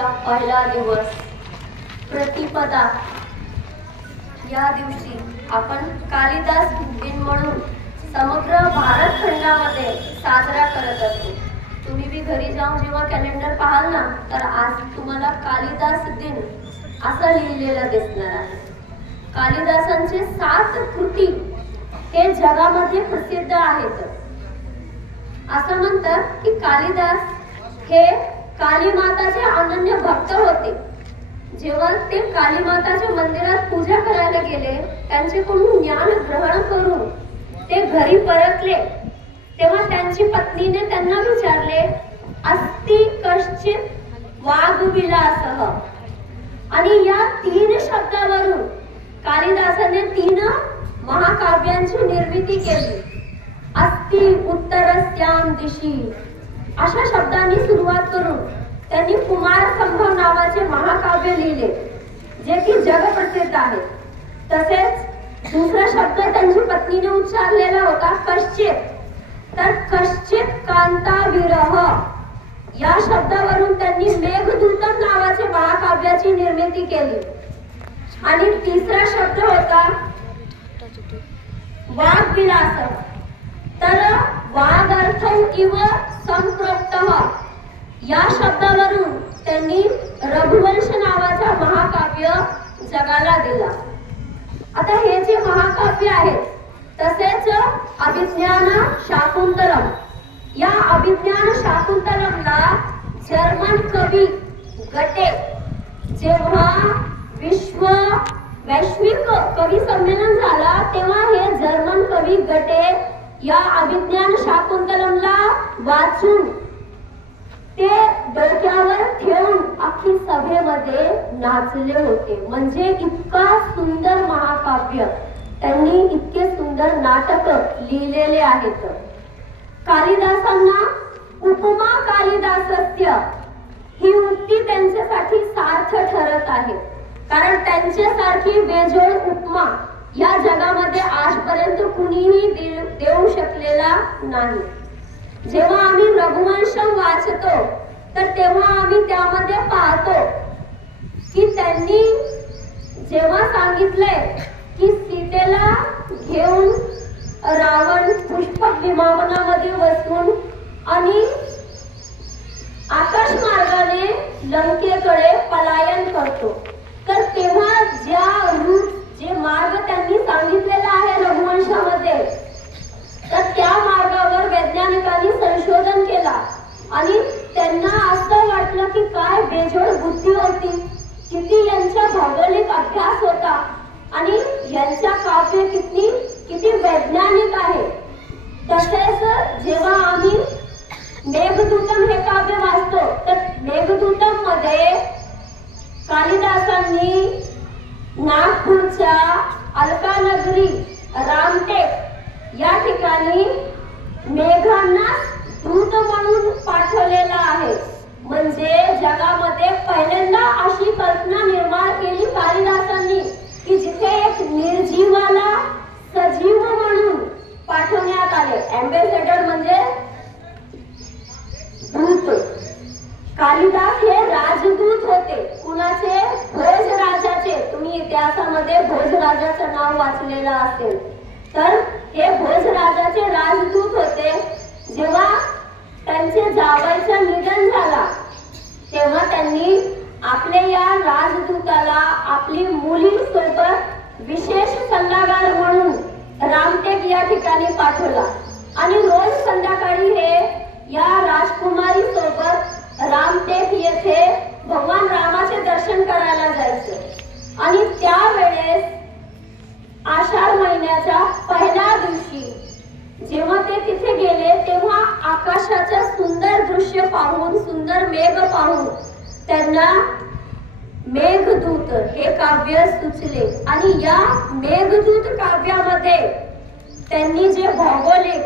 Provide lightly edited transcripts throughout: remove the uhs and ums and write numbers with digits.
महिन्याचा पहिला दिवस प्रतिपदा। या दिवशी आपण कालिदास दिन म्हणून समग्र भारत खंडामध्ये साजरा करत असतो। तुम्ही भी घरी जाऊन जेव्हा कॅलेंडर पाहाल ना, तर आज तुम्हाला कालिदास दिन असं लिहिलेलं दिसणार आहे। कालिदासांचे 7 कृती हे जगामध्ये प्रसिद्ध आहेत। असं म्हणतात की कालिदास हे काली माताचे अनन्य भक्त होते। जेव्हा ते काली माताच्या मंदिरात पूजा करायला गेले, त्यांच्याकडून ज्ञान ग्रहण करून ते घरी परतले, तेव्हा त्यांची पत्नीने त्यांना विचारले, अस्ति कश्चित वाग्विलासः। आणि या 3 शब्दावरून कालिदासाने 3 महाकाव्यांची निर्मिती केली। अस्ति उत्तरस्यां दिशि अशा शब्दांनी सुरुवात करून त्यांनी कुमार संभव नावाचे महाकाव्य लिहिले, जे की जगप्रसिद्ध आहे। तसेच दुसरा शब्द त्यांची पत्नीने उच्चारलेला होता कश्चित, तर कश्चित कांता विरह या शब्दावरून त्यांनी मेघदूतम नावाचे महाकाव्याची निर्मिती केली। आणि तिसरा शब्द होता वाग्विलास, तर वागर्थम इव संप्रोक्तः या शब्दावरून त्यांनी रघुवंश नावाचा महाकाव्य जगाला दिला। आता हे जे महाकाव्य आहेत, तसेच अभिज्ञान शाकुंतलम, या अभिज्ञान शाकुंतलमला जर्मन कवी गटे जेव्हा वैश्विक कवी संमेलन झाला, तेव्हा हे जर्मन कवी गटे या अभिज्ञान शाकुंतलमला वाचून ते डोक्यावर ठेवून अख्खी सभेमध्ये नाचले होते। म्हणजे इतका सुंदर महाकाव्य, त्यांनी इतके सुंदर नाटक लिहिलेले आहेत। कालिदासांना उपमा कालिदासस्य ही उक्ती त्यांच्यासाठी सार्थ ठरत आहे, कारण त्यांच्यासारखी बेजोड उपमा या जगामध्ये आजपर्यंत कुणीही देऊ शकलेला नाही। जेव्हा आम्ही रघुवंश वाचतो, तर तेव्हा आम्ही त्यामध्ये पाहतो की त्यांनी जेव्हा सांगितलंय की सीतेला घेऊन रावण पुष्पक विमानामध्ये बसून आणि आकाश मार्गाने लंकेकडे पलायन करतो, तर तेव्हा जे मार्ग त्यांनी सांगितलेला आहे रघुवंशामध्ये, तर त्या मार्गावर वैज्ञानिकांनी संशोधन केला आणि त्यांना असं वाटलं की काय बेजोड बुद्धी होती, किती यांचा भौगोलिक अभ्यास होता आणि यांच्या काव्य किती वैज्ञानिक आहे। तसेच जेव्हा आम्ही मेघदूतम हे काव्य वाचतो, तर मेघदूतम मध्ये कालिदासांनी नागपूरच्या अलकानगरी रामटेक या ठिकाणी मेघांना दूत म्हणून पाठवलेला आहे। म्हणजे जगामध्ये पहिल्यांदा अशी कल्पना निर्माण केली कालिदासांनी की जिथे एक निर्जीवाला सजीव म्हणून पाठवण्यात आले। एम्बेसेडर म्हणजे दूत। कालिदास हे राजदूत होते। कुणाचे? भोजराजाचे। तुम्ही इतिहासामध्ये भोजराजाचं नाव वाचलेलं असेल, तर हे भोजराजाचे राजदूत होते। जेव्हा त्यांचे जावयाचं निधन झाला, तेव्हा त्यांनी आपल्या या राजदूताला आपली मुलीसोबत विशेष सल्लागार म्हणून रामटेक या ठिकाणी पाठवला आणि रोज संध्याकाळी हे या राजकुमारी सोबत रामटेक येथे भगवान रामाचे दर्शन करायला जायचे। आणि त्यावेळेस आषाढ महिन्याच्या पहिल्या दिवशी जेव्हा ते तिथे गेले, तेव्हा आकाशाचे सुंदर दृश्य पाहून, सुंदर मेघ पाहून त्यांना मेघदूत हे काव्य सुचले। आणि या मेघदूत काव्यामध्ये त्यांनी जे भौगोलिक,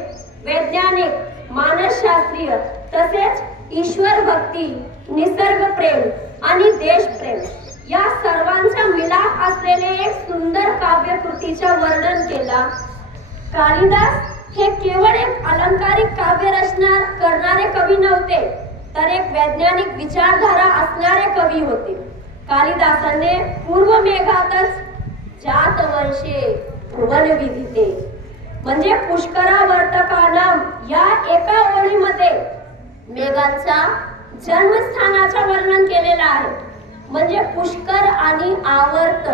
वैज्ञानिक, मानसशास्त्रीय तसेच ईश्वर भक्ती, निसर्ग प्रेम आणि देशप्रेम या सर्वांचा मिलाप असलेले एक सुंदर काव्यकृतीचे वर्णन केला। कालिदास हे केवळ एक अलंकारिक काव्य रचना करणारे कवी नव्हते, तर एक वैज्ञानिक विचारधारा असणारे कवी कवी होते. कालिदासाने पूर्व मेघातच जातवंशे भुवन विदिते म्हणजे पुष्करावर्तकानाम या एका ओळीमध्ये मेघांच्या जन्मस्थानाचं वर्णन केलेलं आहे. म्हणजे पुष्कर आणि आवर्त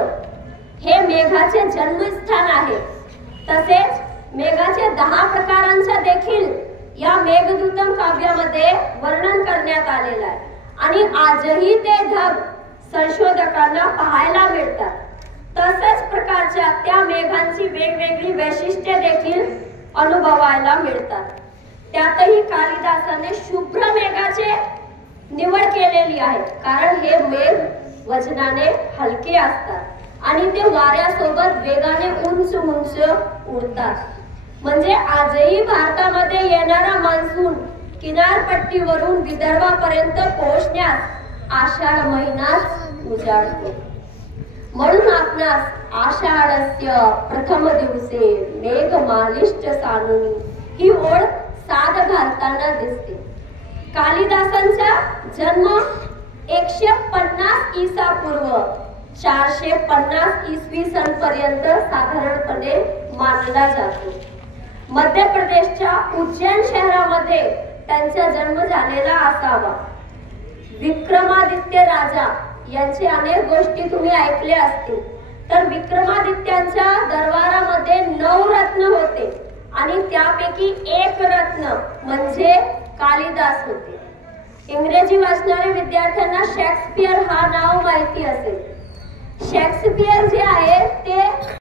हे मेघाचे जन्मस्थान आहे. तसेच मेघाचे 10 प्रकारांचा देखील या मेघदूतम काव्यामध्ये वर्णन करण्यात आलेलं आहे. आणि आजही ते ढग संशोधकांना पाहायला मिळतात. तसेच प्रकारच्या त्या मेघांची वेगवेगळी वैशिष्ट्ये देखील अनुभवायला मिळतात. त्यातही कालिदासाने शुभ्र मेघाचे निवड केलेली आहे. कारण हे मेघ वजनाने हलके असतात आणि ते वाऱ्यासोबत वेगाने उंच उंच उडतात. म्हणजे आजही भारतामध्ये येणारा मान्सून किनारपट्टीवरून विदर्भापर्यंत पोहोचण्यास आषाढ महिनाच उजाडतो. म्हणून आपणास आषाढस्य प्रथम दिवसे मेघमालिष्ट सानुनी ही ओळ साद घालताना दिसते. कालिदासांचा जन्म 150 ईसा पूर्व 450 इसवी सन पर्यंत साधारणपणे मानला जातो. मध्य प्रदेशच्या उज्जैन शहरामध्ये त्यांचा जन्म झालेला असावा. विक्रमादित्य राजा यांचे अनेक गोष्टी तुम्ही ऐकले असतील. तर विक्रमादित्यांच्या दरबारामध्ये 9 रत्न होते आणि त्यापैकी एक रत्न म्हणजे कालिदास होते. इंग्रजी वाचणाऱ्या विद्यार्थ्यांना शेक्सपियर हा नाव माहिती असेल. शेक्सपियर जे आहे ते